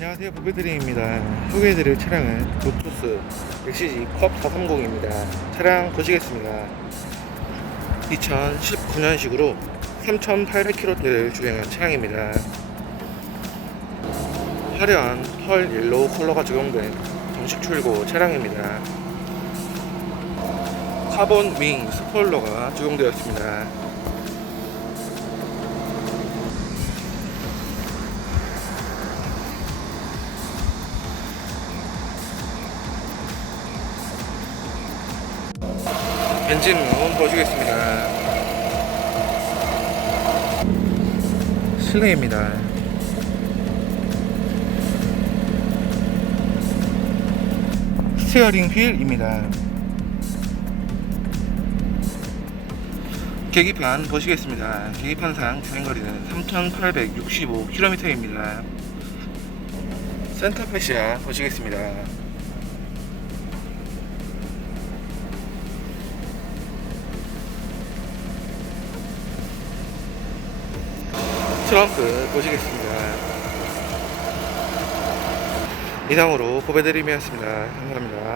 안녕하세요. 보배드림입니다. 소개해드릴 차량은 로투스 엑시지 컵 430입니다. 차량 보시겠습니다. 2019년식으로 3800km대를 주행한 차량입니다. 화려한 펄 옐로우 컬러가 적용된 정식 출고 차량입니다. 카본 윙 스포일러가 적용되었습니다 엔진문 보시겠습니다. 실내입니다. 스티어링 휠입니다. 계기판 보시겠습니다. 계기판상 주행거리는 3,865km입니다. 센터페시아 보시겠습니다. 트렁크 보시겠습니다. 이상으로 보배드림이었습니다. 감사합니다.